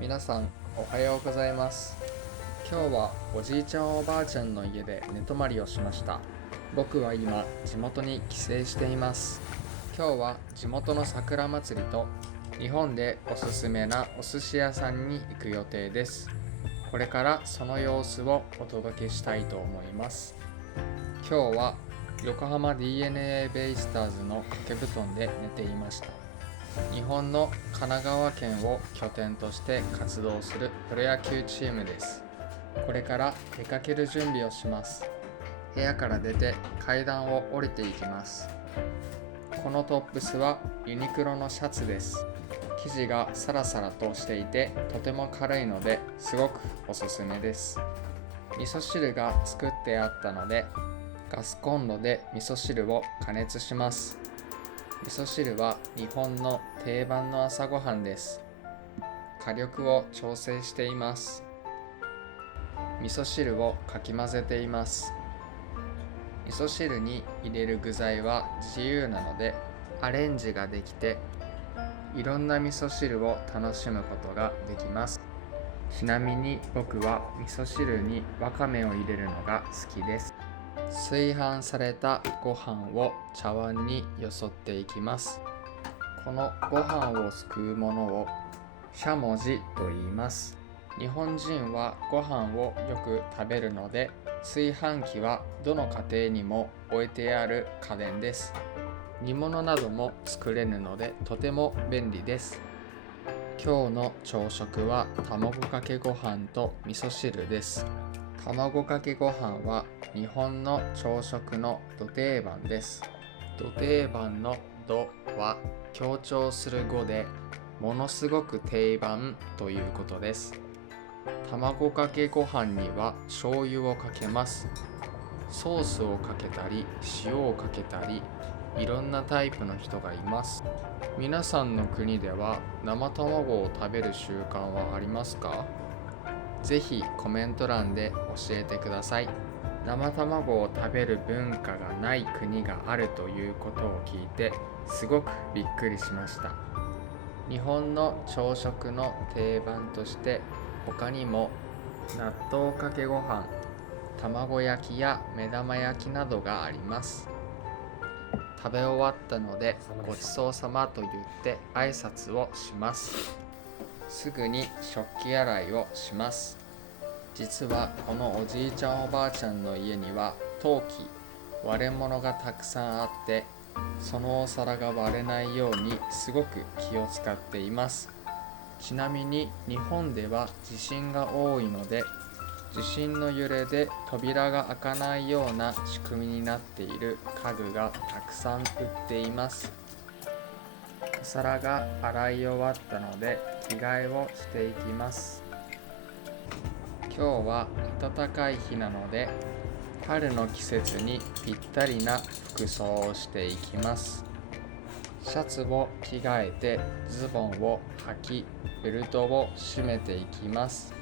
皆さんおはようございます。今日はおじいちゃんおばあちゃんの家で寝泊まりをしました。僕は今地元に帰省しています。今日は地元の桜祭りと日本でおすすめなお寿司屋さんに行く予定です。これからその様子をお届けしたいと思います。今日は横浜 DNA ベイスターズの掛け布団で寝ていました。日本の神奈川県を拠点として活動するプロ野球チームです。これから出かける準備をします。部屋から出て階段を降りていきます。このトップスはユニクロのシャツです。生地がサラサラとしていてとても軽いのですごくおすすめです。味噌汁が作ってあったのでガスコンロで味噌汁を加熱します。味噌汁は日本の定番の朝ごはんです。火力を調整しています。味噌汁をかき混ぜています。味噌汁に入れる具材は自由なのでアレンジができていろんな味噌汁を楽しむことができます。ちなみに僕は味噌汁にわかめを入れるのが好きです。炊飯されたご飯を茶碗によそっていきます。このご飯をすくうものをしゃもじと言います。日本人はご飯をよく食べるので炊飯器はどの家庭にも置いてある家電です。煮物なども作れるのでとても便利です。今日の朝食は卵かけご飯と味噌汁です。卵かけご飯は日本の朝食のど定番です。ど定番のどは強調する語でものすごく定番ということです。卵かけご飯には醤油をかけます。ソースをかけたり塩をかけたりいろんなタイプの人がいます。皆さんの国では生卵を食べる習慣はありますか？ぜひコメント欄で教えてください。生卵を食べる文化がない国があるということを聞いてすごくびっくりしました。日本の朝食の定番として他にも納豆かけご飯、卵焼きや目玉焼きなどがあります。食べ終わったのでごちそうさまと言って挨拶をします。すぐに食器洗いをします。実はこのおじいちゃんおばあちゃんの家には陶器、割れ物がたくさんあってそのお皿が割れないようにすごく気を使っています。ちなみに日本では地震が多いので地震の揺れで扉が開かないような仕組みになっている家具がたくさん売っています。お皿が洗い終わったので着替えをしていきます。今日は暖かい日なので春の季節にぴったりな服装をしていきます。シャツを着替えてズボンを履きベルトを締めていきます。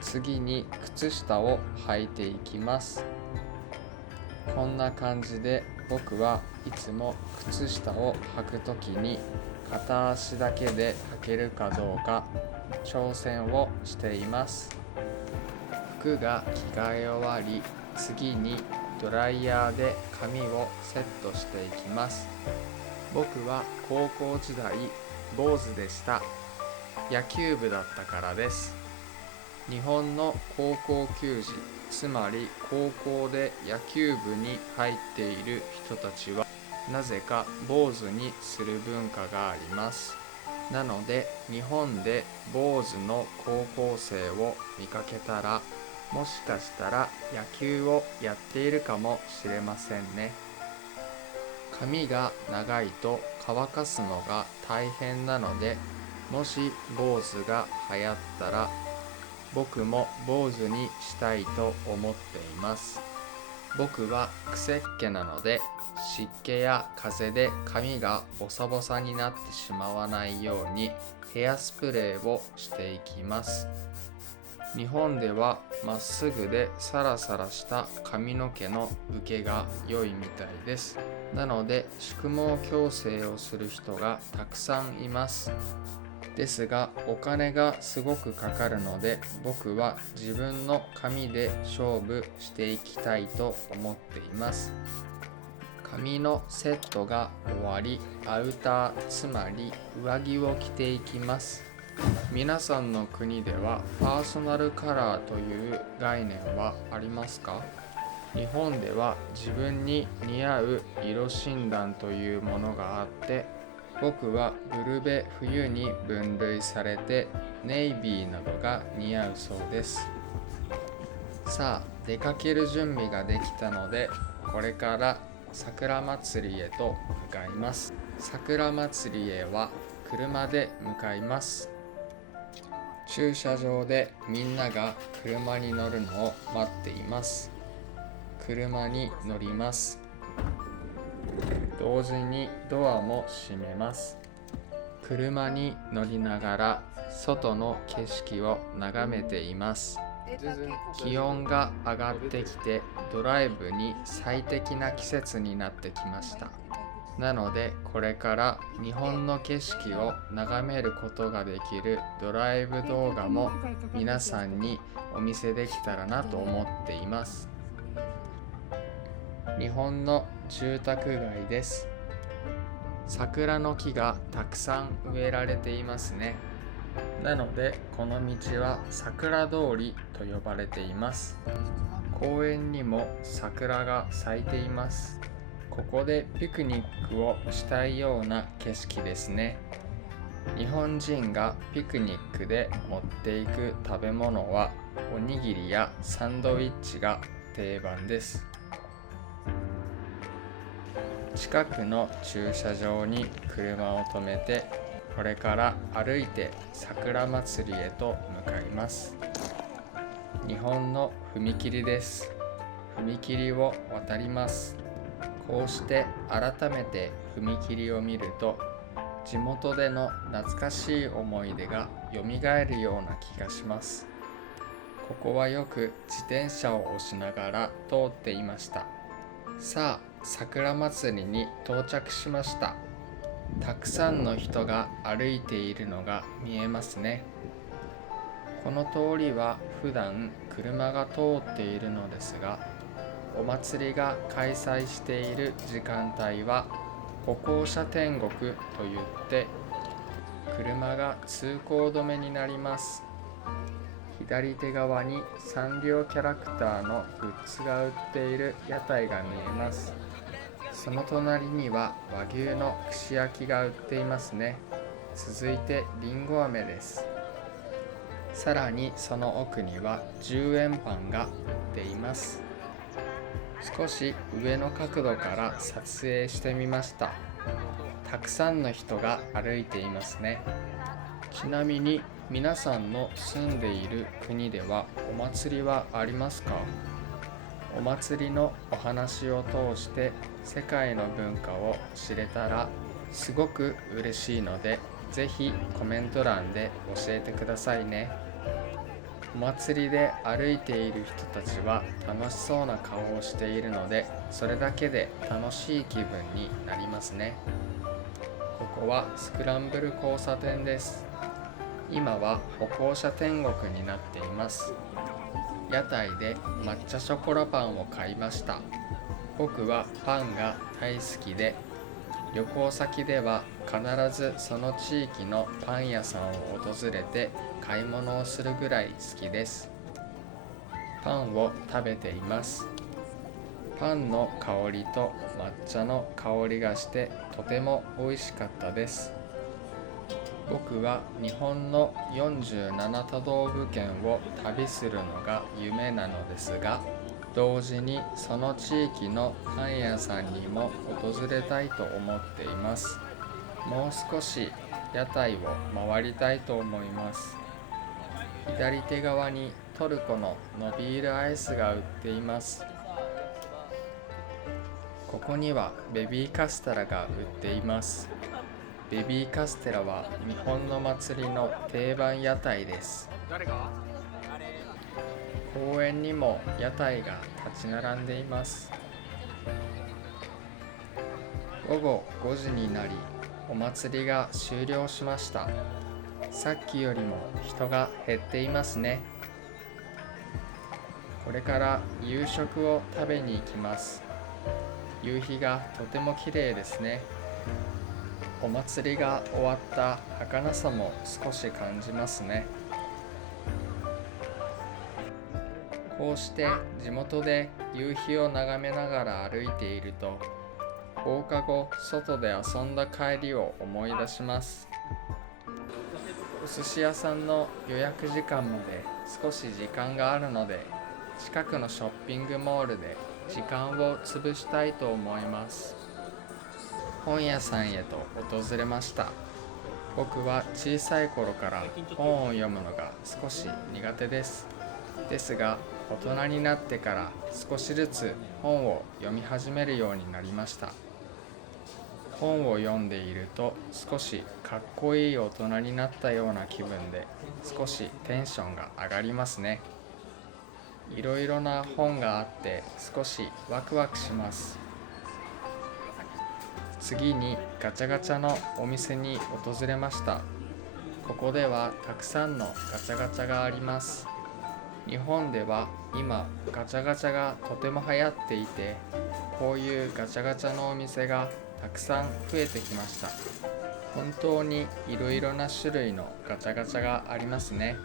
次に靴下を履いていきます。こんな感じで僕はいつも靴下を履くときに片足だけで履けるかどうか挑戦をしています。服が着替え終わり、次にドライヤーで髪をセットしていきます。僕は高校時代坊主でした。野球部だったからです。日本の高校球児、つまり高校で野球部に入っている人たちはなぜか坊主にする文化があります。なので日本で坊主の高校生を見かけたらもしかしたら野球をやっているかもしれませんね。髪が長いと乾かすのが大変なのでもし坊主が流行ったら僕も坊主にしたいと思っています。僕は癖っ気なので湿気や風で髪がボサボサになってしまわないようにヘアスプレーをしていきます。日本ではまっすぐでサラサラした髪の毛の受けが良いみたいです。なので宿毛矯正をする人がたくさんいます。ですがお金がすごくかかるので、僕は自分の髪で勝負していきたいと思っています。髪のセットが終わり、アウター、つまり上着を着ていきます。皆さんの国ではパーソナルカラーという概念はありますか？日本では自分に似合う色診断というものがあって、僕はブルベ冬に分類されてネイビーなどが似合うそうです。さあ、出かける準備ができたので、これから桜祭りへと向かいます。桜祭りへは車で向かいます。駐車場でみんなが車に乗るのを待っています。車に乗ります。同時にドアも閉めます。車に乗りながら外の景色を眺めています。気温が上がってきてドライブに最適な季節になってきました。なのでこれから日本の景色を眺めることができるドライブ動画も皆さんにお見せできたらなと思っています。日本の住宅街です。桜の木がたくさん植えられていますね。なのでこの道は桜通りと呼ばれています。公園にも桜が咲いています。ここでピクニックをしたいような景色ですね。日本人がピクニックで持っていく食べ物はおにぎりやサンドイッチが定番です。近くの駐車場に車を止めて、これから歩いて桜祭りへと向かいます。日本の踏切です。踏切を渡ります。こうして改めて踏切を見ると、地元での懐かしい思い出がよみがえるような気がします。ここはよく自転車を押しながら通っていました。さあ、桜祭りに到着しました。たくさんの人が歩いているのが見えますね。この通りは普段車が通っているのですが、お祭りが開催している時間帯は歩行者天国といって車が通行止めになります。左手側にサンリオキャラクターのグッズが売っている屋台が見えます。その隣には和牛の串焼きが売っていますね。続いてりんご飴です。さらにその奥には10円パンが売っています。少し上の角度から撮影してみました。たくさんの人が歩いていますね。ちなみに皆さんの住んでいる国ではお祭りはありますか？お祭りのお話を通して世界の文化を知れたらすごく嬉しいので、ぜひコメント欄で教えてくださいね。お祭りで歩いている人たちは楽しそうな顔をしているので、それだけで楽しい気分になりますね。ここはスクランブル交差点です。今は歩行者天国になっています。屋台で抹茶ショコラパンを買いました。僕はパンが大好きで、旅行先では必ずその地域のパン屋さんを訪れて買い物をするぐらい好きです。パンを食べています。パンの香りと抹茶の香りがしてとても美味しかったです。僕は日本の47都道府県を旅するのが夢なのですが、同時にその地域のパン屋さんにも訪れたいと思っています。もう少し屋台を回りたいと思います。左手側にトルコののビールアイスが売っています。ここにはベビーカステラが売っています。ベビーカステラは日本の祭りの定番屋台です。公園にも屋台が立ち並んでいます。午後5時になり、お祭りが終了しました。さっきよりも人が減っていますね。これから夕食を食べに行きます。夕日がとても綺麗ですね。お祭りが終わった儚さも少し感じますね。こうして地元で夕日を眺めながら歩いていると、放課後外で遊んだ帰りを思い出します。お寿司屋さんの予約時間まで少し時間があるので、近くのショッピングモールで時間を潰したいと思います。本屋さんへと訪れました。僕は小さい頃から本を読むのが少し苦手です。ですが、大人になってから少しずつ本を読み始めるようになりました。本を読んでいると少しかっこいい大人になったような気分で、少しテンションが上がりますね。いろいろな本があって少しワクワクします。次にガチャガチャのお店に訪れました。ここではたくさんのガチャガチャがあります。日本では今ガチャガチャがとても流行っていて、こういうガチャガチャのお店がたくさん増えてきました。本当にいろいろな種類のガチャガチャがありますね。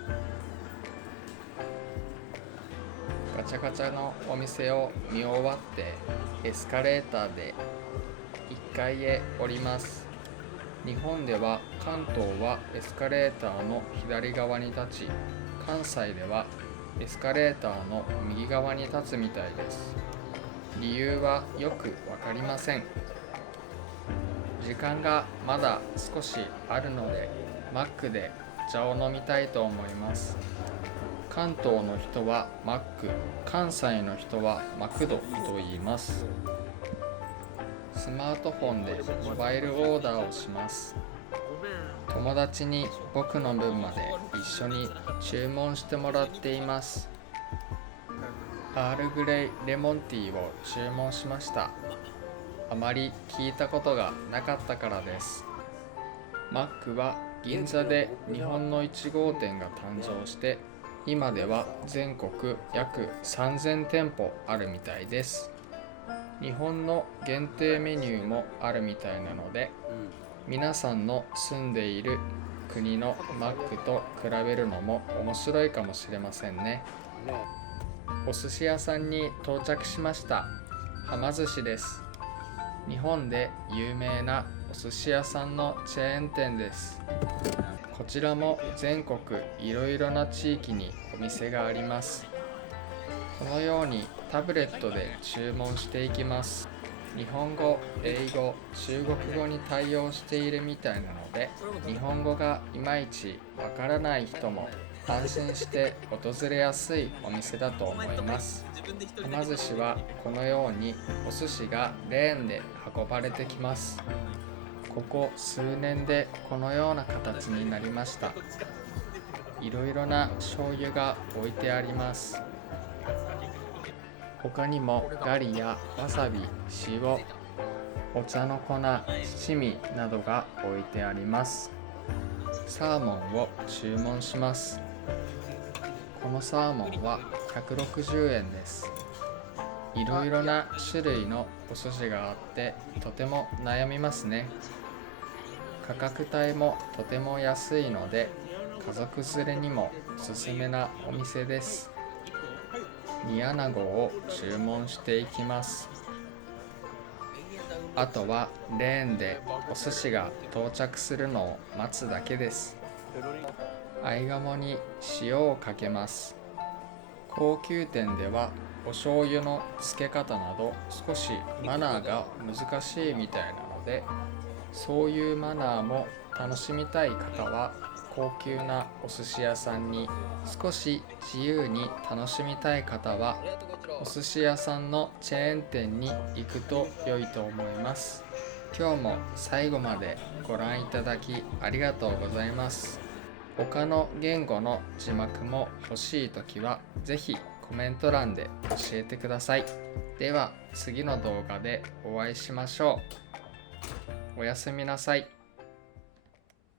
ガチャガチャのお店を見終わってエスカレーターで1階へ降ります。日本では関東はエスカレーターの左側に立ち、関西ではエスカレーターの右側に立つみたいです。理由はよくわかりません。時間がまだ少しあるので、マックでお茶を飲みたいと思います。関東の人はマック、関西の人はマクドと言います。スマートフォンでモバイルオーダーをします。友達に僕の分まで一緒に注文してもらっています。アールグレイレモンティーを注文しました。あまり聞いたことがなかったからです。マックは銀座で日本の1号店が誕生して、今では全国約3000店舗あるみたいです。日本の限定メニューもあるみたいなので、皆さんの住んでいる国のマックと比べるのも面白いかもしれませんね。お寿司屋さんに到着しました。はま寿司です。日本で有名なお寿司屋さんのチェーン店です。こちらも全国いろいろな地域にお店があります。このようにタブレットで注文していきます。日本語、英語、中国語に対応しているみたいなので、日本語がいまいちわからない人も安心して訪れやすいお店だと思います。はま寿司はこのようにお寿司がレーンで運ばれてきます。ここ数年でこのような形になりました。いろいろな醤油が置いてあります。他にもガリやわさび、塩、お茶の粉、七味などが置いてあります。サーモンを注文します。このサーモンは160円です。いろいろな種類のお寿司があってとても悩みますね。価格帯もとても安いので、家族連れにもおすすめなお店です。煮穴子を注文していきます。あとはレーンでお寿司が到着するのを待つだけです。合鴨に塩をかけます。高級店ではお醤油のつけ方など少しマナーが難しいみたいなので、そういうマナーも楽しみたい方は高級なお寿司屋さんに、少し自由に楽しみたい方はお寿司屋さんのチェーン店に行くと良いと思います。今日も最後までご覧いただきありがとうございます。他の言語の字幕も欲しいときはぜひコメント欄で教えてください。では次の動画でお会いしましょう。おやすみなさい。